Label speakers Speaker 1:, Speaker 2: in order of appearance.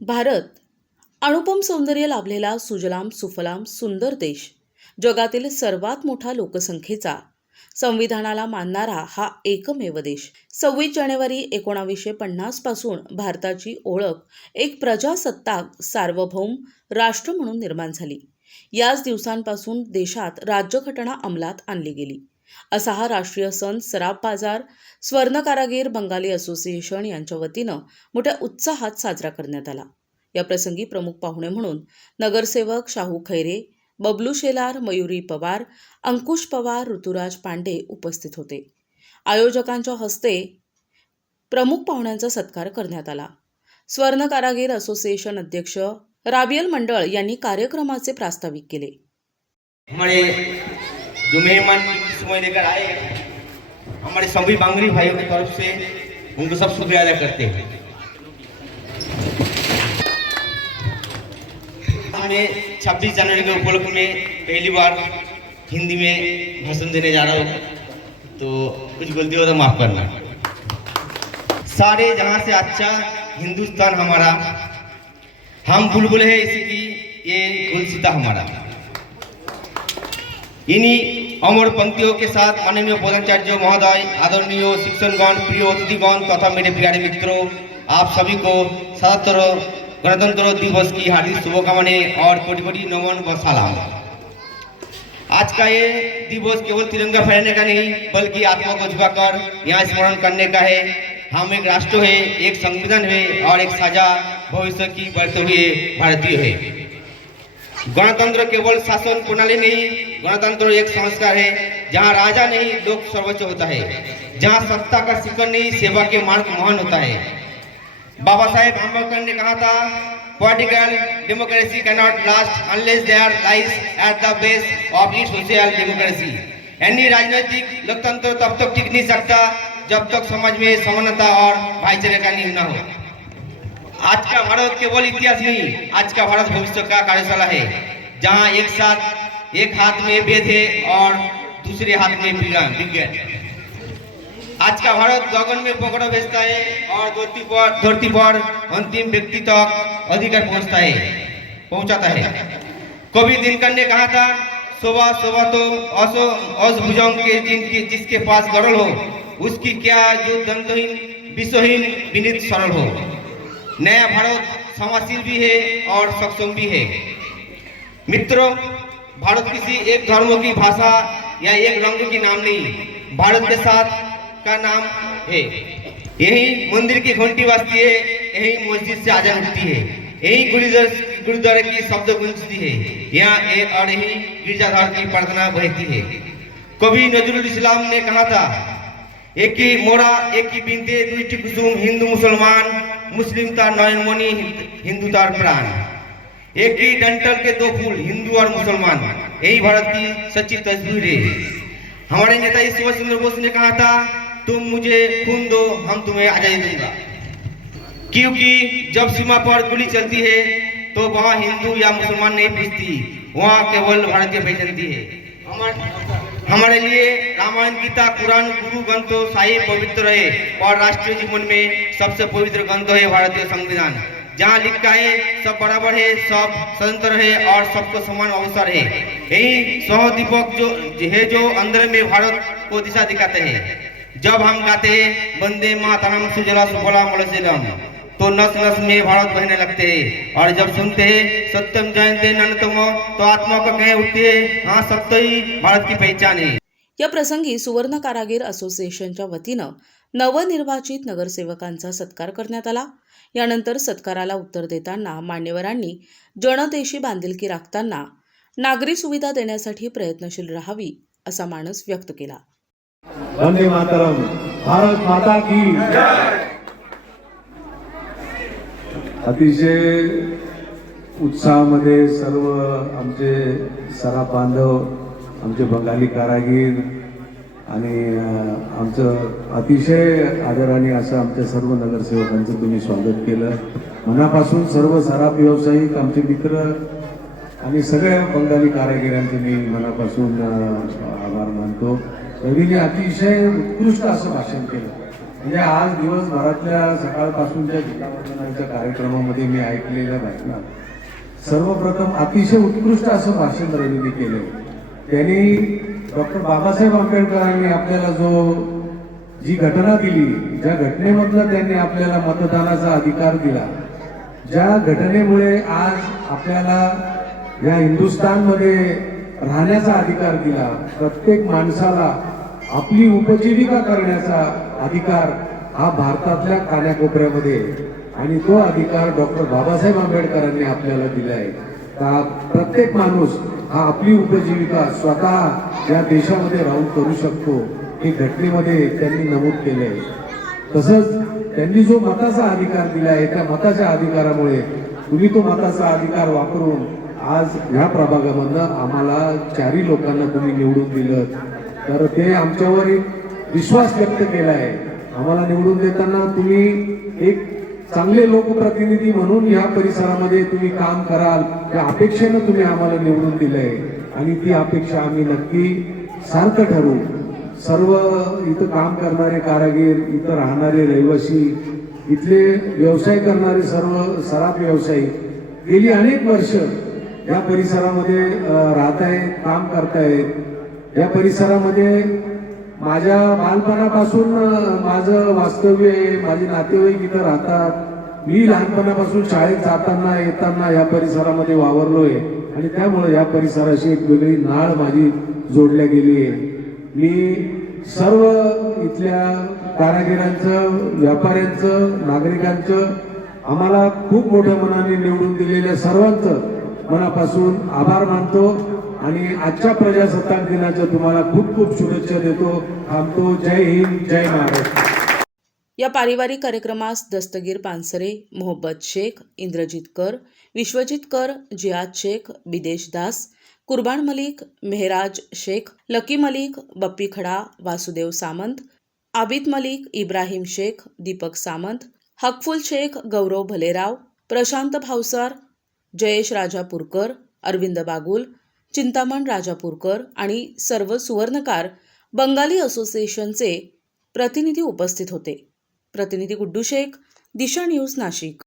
Speaker 1: भारत. अनुपम सौंदर्य लाभलेला सुजलाम सुफलाम सुंदर देश. जगातील सर्वात मोठा लोकसंख्येचा. संविधानाला मानणारा हा एकमेव देश. सव्वीस जानेवारी एकोणावीसशे पन्नासपासून भारताची ओळख एक प्रजासत्ताक सार्वभौम राष्ट्र म्हणून निर्माण झाली. याच दिवसांपासून देशात राज्यघटना अंमलात आणली गेली. असा हा राष्ट्रीय सण सराफ बाजार स्वर्ण कारागीर बंगाली असोसिएशन यांच्या वतीनं मोठ्या उत्साहात साजरा करण्यात आला. या प्रसंगी प्रमुख पाहुणे म्हणून नगरसेवक शाहू खैरे बबलू शेलार मयुरी पवार अंकुश पवार ऋतुराज पांडे उपस्थित होते. आयोजकांच्या हस्ते प्रमुख पाहुण्यांचा सत्कार करण्यात आला. स्वर्ण कारागीर असोसिएशन अध्यक्ष राबियल मंडळ यांनी कार्यक्रमाचे प्रास्ताविक केले.
Speaker 2: समय लेकर आए, हमारे सभी बांगरी भाइयों की तरफ़ से उनको सब शुक्रिया अदा करते हैं। मैं 26 जनवरी के उपलक्ष्य में पहली बार हिंदी में भाषण देने जा रहा हूँ तो कुछ गलती हो तो माफ़ करना। सारे जहाँ से अच्छा हिंदुस्तान हमारा, हम बुलबुल है इसी की, ये गुलसिता हमारा। इन्हीं अमर पंक्तियों के साथ माननीय प्रधानाचार्य महोदय, आदरणीय शिक्षणगण, प्रिय अतिथिगण, तथा मेरे प्यारे मित्रों, आप सभी को सतहत्तर गणतंत्र दिवस की हार्दिक शुभकामनाएँ और कोटि कोटि नमन व सलाम। आज का ये दिवस केवल तिरंगा फहराने का नहीं, बल्कि आत्मा को झुकाकर यहाँ स्मरण करने का है। हम एक राष्ट्र है, एक संविधान है और एक साझा भविष्य की बढ़ते हुए भारतीय है। गणतंत्र केवल शासन प्रणाली नहीं गणतंत्र एक संस्कार है, जहाँ राजा नहीं, लोक सर्वोच्च होता है। जहाँ सत्ता का शिखर नहीं, सेवा के मार्ग महान होता है। बाबा साहेब आंबेडकर ने कहा था political democracy cannot last unless there lies at the base of it social democracy यानी राजनीतिक, लोकतंत्र तब तक टिक नहीं सकता, जब तक समाज में समानता और भाईचारे का नींव न हो। आज का भारत केवल इतिहास नहीं, आज का भारत भविष्य का कार्यशाला है, जहाँ एक साथ एक हाथ में वेद है और दूसरे हाथ में विज्ञान। आज का भारत गगन में पकड़ भेजता है और धरती पर धरती पर अंतिम व्यक्ति तक अधिकार पहुँचता है। पहुंचाता है। कवि दिनकर ने कहा था, शोभा शोभा तो असो असभुजंग के जिनके जिसके पास गरल हो, उसकी क्या जो दंतहीन विश्वहीन विनित सरल हो? नया भारत समाशील भी है और सक्षम भी है। मित्रों भारत किसी एक धर्म की भाषा या एक रंग की नाम नहीं। भारत के साथ का नाम है। यही मंदिर की घंटी बजती है, यही मस्जिद से आजान उठती है। यही गुरुद्वार की शब्द गूंजती है। यहाँ और यही गिरजाघर की प्रार्थना बहती है। कभी नजरुल इस्लाम ने कहा था, एक ही मोरा, एक ही बिंदे दुईटी कुसुम, हिंदू मुसलमान, मुस्लिम तार नयनमणि हिंदू तार प्राण। एक ही डंटल के दो फूल, हिंदू और मुसलमान। यही भारत की सच्ची तस्वीर है। हमारे नेता सुभाष चंद्र बोस ने कहा था, तुम मुझे खून दो, हम तुम्हें आज़ादी दूँगा। क्योंकि जब सीमा पर गोली चलती है तो वहाँ हिंदू या मुसलमान नहीं पूछती। वहाँ केवल भारतीय पहचानती है। हमारे लिए रामायण, गीता, कुरान, गुरु ग्रंथ साहिब पवित्र है और राष्ट्रीय जीवन में सबसे पवित्र ग्रंथ है भारतीय संविधान। जहाँ लिखा है सब बराबर है सब स्वतंत्र है और सबको समान अवसर है। यही सहदीपक जो है जो अंदर में भारत को दिशा दिखाते हैं। जब हम गाते हैं वंदे मातरम सुजला सुफला मलसीलम तो नस नस में भारत बहने लगते हैं। और जब सुनते हैं सत्यम जयंते नन्नतम तो आत्मा को कहे उठती है हाँ सत्य ही भारत की पहचान है।
Speaker 1: या प्रसंगी सुवर्ण कारागीर असोसिएशनच्या वतीनं नवनिर्वाचित नगरसेवकांचा सत्कार करण्यात आला. यानंतर सत्काराला उत्तर देताना मान्यवरांनी जनतेशी बांधिलकी राखताना नागरी सुविधा देण्यासाठी प्रयत्नशील राहावी असा मानस व्यक्त केला.
Speaker 3: वंदे मातरम. भारत माता की अतिशय उत्साहामध्ये सर्व आमचे सरा बांधव आमचे बंगाली कारागीर आणि आमचं अतिशय आदराने असं आमच्या सर्व नगरसेवकांचं तुम्ही स्वागत केलं. मनापासून सर्व सराफ व्यावसायिक आमचे मित्र आणि सगळ्या बंगाली कारागिरांचे मी मनापासून आभार मानतो. रवीने अतिशय उत्कृष्ट असं भाषण केलं. म्हणजे आज दिवसभरातल्या सकाळपासूनच्या गीतावंदनाच्या कार्यक्रमामध्ये मी ऐकलेल्या भाषणात सर्वप्रथम अतिशय उत्कृष्ट असं भाषण रवीने केलं. त्यांनी डॉक्टर बाबासाहेब आंबेडकरांनी आपल्याला जो जी घटना दिली ज्या घटनेमधनं त्यांनी आपल्याला मतदानाचा अधिकार दिला ज्या घटनेमुळे आज आपल्याला या हिंदुस्थानमध्ये राहण्याचा अधिकार दिला प्रत्येक माणसाला आपली उपजीविका करण्याचा अधिकार हा भारतातल्या कान्याकोपऱ्यामध्ये आणि तो अधिकार डॉक्टर बाबासाहेब आंबेडकरांनी आपल्याला दिलाय. का प्रत्येक माणूस हा आपली उपजीविका स्वतः या देशामध्ये राहून करू शकतो. हे घटनेमध्ये त्यांनी नमूद केलंय. तसंच त्यांनी जो मताचा अधिकार दिला आहे त्या मताच्या अधिकारामुळे तुम्ही तो मताचा अधिकार वापरून आज ह्या प्रभागामधनं आम्हाला चारही लोकांना तुम्ही निवडून दिलं. तर ते आमच्यावर एक विश्वास व्यक्त केला आहे आम्हाला निवडून देताना तुम्ही एक चांगले लोकप्रतिनिधी म्हणून या परिसरामध्ये तुम्ही काम कराल या अपेक्षेनं तुम्ही आम्हाला निवडून दिलंय. आणि ती अपेक्षा आम्ही नक्की सार्थ ठरवू सर्व इथं काम करणारे कारागीर इथं राहणारे रहिवासी इथले व्यवसाय करणारे सर्व सराफ व्यावसायिक गेली अनेक वर्ष या परिसरामध्ये राहत आहेत काम करतायत. या परिसरामध्ये माझ्या बालपणापासून माझं वास्तव्य आहे माझे नातेवाईक इथं राहतात. मी लहानपणापासून शाळेत जाताना येताना या परिसरामध्ये वावरलोय आणि त्यामुळे या परिसराशी एक वेगळी नाळ माझी जोडल्या गेली आहे. मी सर्व इथल्या कारागिरांचं व्यापाऱ्यांचं नागरिकांचं आम्हाला खूप मोठ्या मनाने निवडून दिलेल्या सर्वांचं मनापासून आभार मानतो. आणि आजच्या प्रजासत्ताक दिनाच्या तुम्हाला खूप खूप शुभेच्छा देतो. थांबतो. जय हिंद जय महाराष्ट्र.
Speaker 1: या पारिवारिक कार्यक्रमास दस्तगीर पानसरे मोहब्बत शेख इंद्रजित कर विश्वजित कर जियाद शेख बिदेश दास कुर्बान मलिक मेहराज शेख लकी मलिक बप्पी खडा वासुदेव सामंत आबिद मलिक इब्राहिम शेख दीपक सामंत हकफुल शेख गौरव भलेराव प्रशांत भावसार जयेश राजापूरकर अरविंद बागुल चिंतामण राजापूरकर आणि सर्व सुवर्णकार बंगाली असोसिएशनचे प्रतिनिधी उपस्थित होते. प्रतिनिधी गुड्डू शेख दिशा न्यूज नाशिक.